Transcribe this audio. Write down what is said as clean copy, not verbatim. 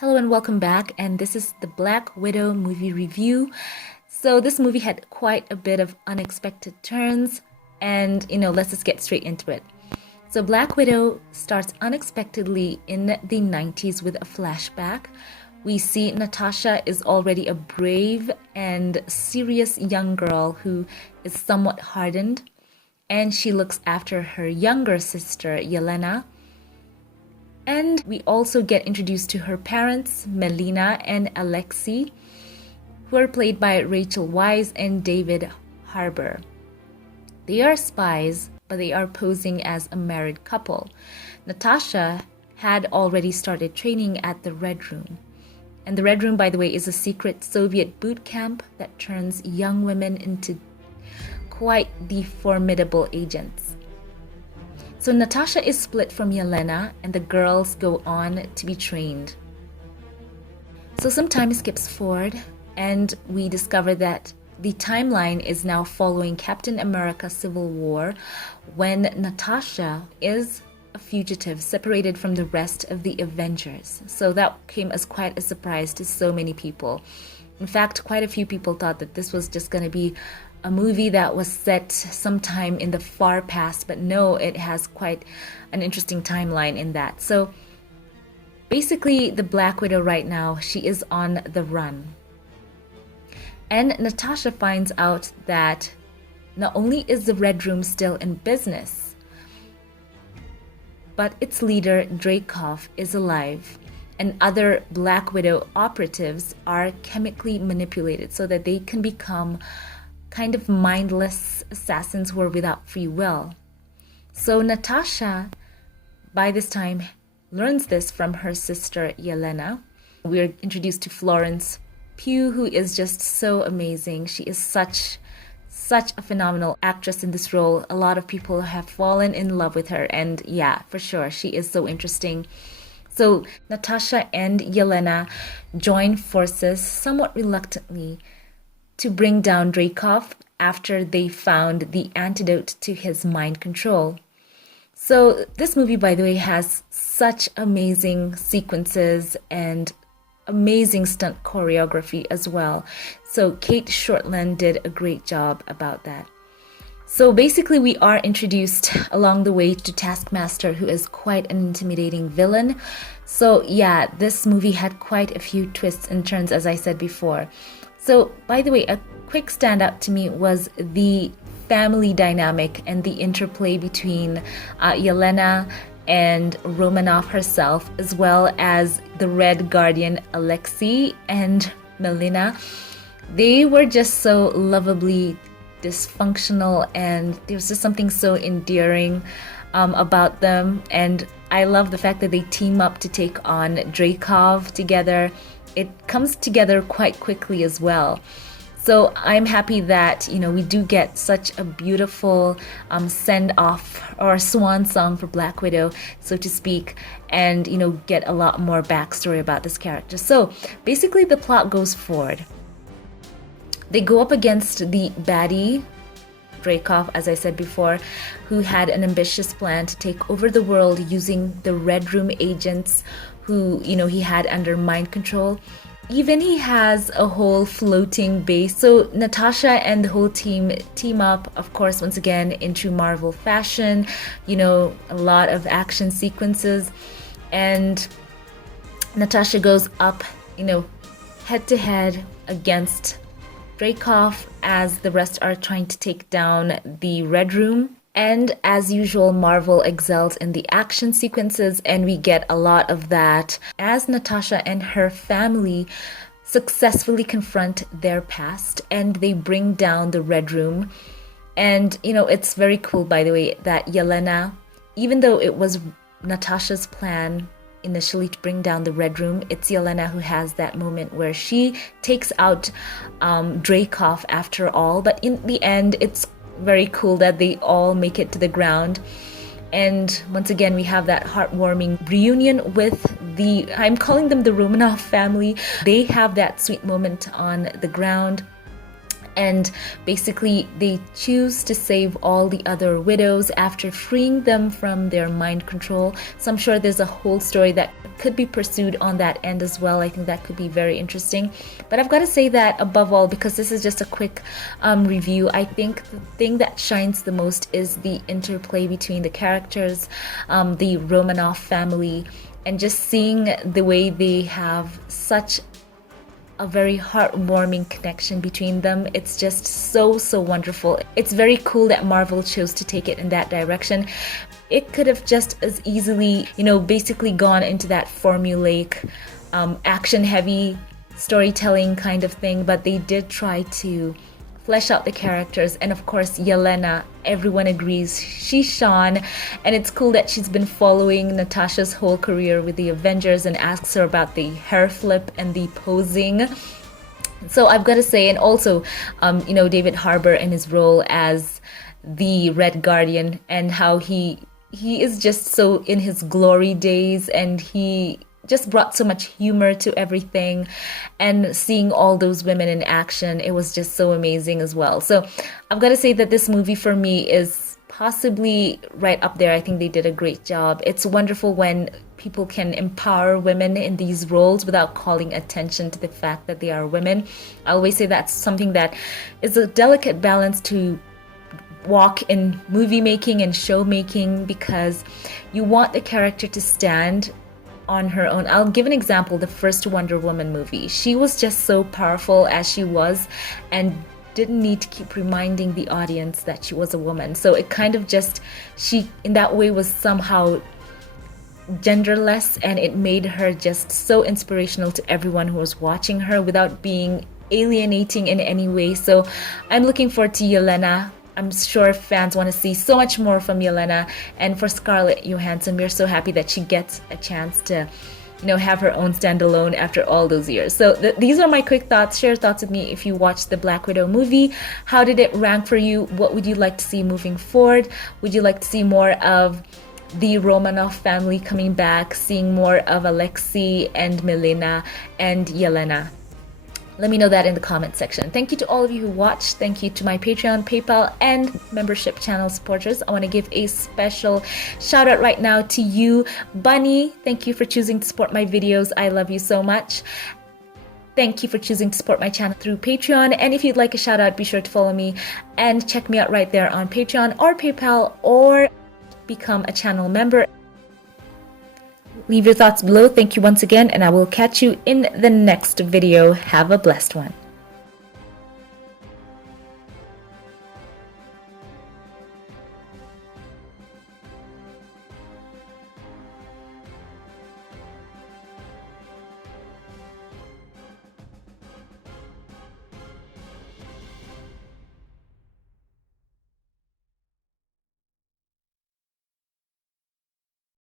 Hello and welcome back, and this is the Black Widow movie review. So this movie had quite a bit of unexpected turns, and let's just get straight into it. So Black Widow starts unexpectedly in the 90s with a flashback. We see Natasha is already a brave and serious young girl who is somewhat hardened, and she looks after her younger sister, Yelena. And we also get introduced to her parents, Melina and Alexei, who are played by Rachel Weisz and David Harbour. They are spies, but they are posing as a married couple. Natasha had already started training at the Red Room. And the Red Room, by the way, is a secret Soviet boot camp that turns young women into quite the formidable agents. So Natasha is split from Yelena, and the girls go on to be trained. So some time skips forward, and we discover that the timeline is now following Captain America Civil War, when Natasha is a fugitive separated from the rest of the Avengers. So that came as quite a surprise to so many people. In fact, quite a few people thought that this was just going to be a movie that was set sometime in the far past, but no, it has quite an interesting timeline in that. So basically, the Black Widow right now, she is on the run. And Natasha finds out that not only is the Red Room still in business, but its leader, Dreykov, is alive. And other Black Widow operatives are chemically manipulated so that they can become kind of mindless assassins who are without free will. So Natasha, by this time, learns this from her sister Yelena. We're introduced to Florence Pugh, who is just so amazing. She is such a phenomenal actress in this role. A lot of people have fallen in love with her, and yeah, for sure, she is so interesting. So Natasha and Yelena join forces somewhat reluctantly to bring down Dreykov after they found the antidote to his mind control. So this movie, by the way, has such amazing sequences and amazing stunt choreography as well. So Kate Shortland did a great job about that. So basically, we are introduced along the way to Taskmaster, who is quite an intimidating villain. So yeah, this movie had quite a few twists and turns, as I said before. So, by the way, a quick standout to me was the family dynamic and the interplay between Yelena and Romanoff herself, as well as the Red Guardian Alexei and Melina. They were just so lovably dysfunctional, and there was just something so endearing about them. And I love the fact that they team up to take on Dreykov together. It comes together quite quickly as well. So I'm happy that, we do get such a beautiful send-off or swan song for Black Widow, so to speak, and, get a lot more backstory about this character. So basically the plot goes forward. They go up against the baddie, Dreykov, as I said before, who had an ambitious plan to take over the world using the Red Room agents who, he had under mind control. Even he has a whole floating base. So Natasha and the whole team up, of course, once again, in true Marvel fashion, a lot of action sequences. And Natasha goes up, head to head against Dreykov as the rest are trying to take down the Red Room. And as usual, Marvel excels in the action sequences, and we get a lot of that as Natasha and her family successfully confront their past and they bring down the Red Room. And, it's very cool, by the way, that Yelena, even though it was Natasha's plan initially to bring down the Red Room, it's Yelena who has that moment where she takes out Dreykov after all. But in the end, it's very cool that they all make it to the ground. And once again, we have that heartwarming reunion with I'm calling them the Romanoff family. They have that sweet moment on the ground. And basically they choose to save all the other widows after freeing them from their mind control. So I'm sure there's a whole story that could be pursued on that end as well. I think that could be very interesting. But I've got to say that above all, because this is just a quick review, I think the thing that shines the most is the interplay between the characters, the Romanoff family, and just seeing the way they have such a very heartwarming connection between them. It's just so wonderful. It's very cool that Marvel chose to take it in that direction. It could have just as easily, basically gone into that formulaic, action heavy storytelling kind of thing, but they did try to flesh out the characters. And of course, Yelena, everyone agrees she's Sean, and it's cool that she's been following Natasha's whole career with the Avengers and asks her about the hair flip and the posing. So I've got to say, and also David Harbour in his role as the Red Guardian, and how he is just so in his glory days, and he just brought so much humor to everything, and seeing all those women in action, it was just so amazing as well. So I've got to say that this movie for me is possibly right up there. I think they did a great job. It's wonderful when people can empower women in these roles without calling attention to the fact that they are women. I always say that's something that is a delicate balance to walk in movie making and show making, because you want the character to stand on her own. I'll give an example. The first Wonder Woman movie, she was just so powerful as she was, and didn't need to keep reminding the audience that she was a woman. So it kind of just, she in that way was somehow genderless, and it made her just so inspirational to everyone who was watching her without being alienating in any way. So I'm looking forward to Yelena. I'm sure fans want to see so much more from Yelena. And for Scarlett Johansson, we're so happy that she gets a chance to, have her own standalone after all those years. So these are my quick thoughts. Share thoughts with me if you watched the Black Widow movie. How did it rank for you? What would you like to see moving forward? Would you like to see more of the Romanoff family coming back, seeing more of Alexei and Milena and Yelena? Let me know that in the comment section. Thank you to all of you who watched. Thank you to my Patreon, PayPal, and membership channel supporters. I want to give a special shout out right now to you, Bunny. Thank you for choosing to support my videos. I love you so much. Thank you for choosing to support my channel through Patreon. And if you'd like a shout out, be sure to follow me and check me out right there on Patreon or PayPal, or become a channel member. Leave your thoughts below. Thank you once again, and I will catch you in the next video. Have a blessed one.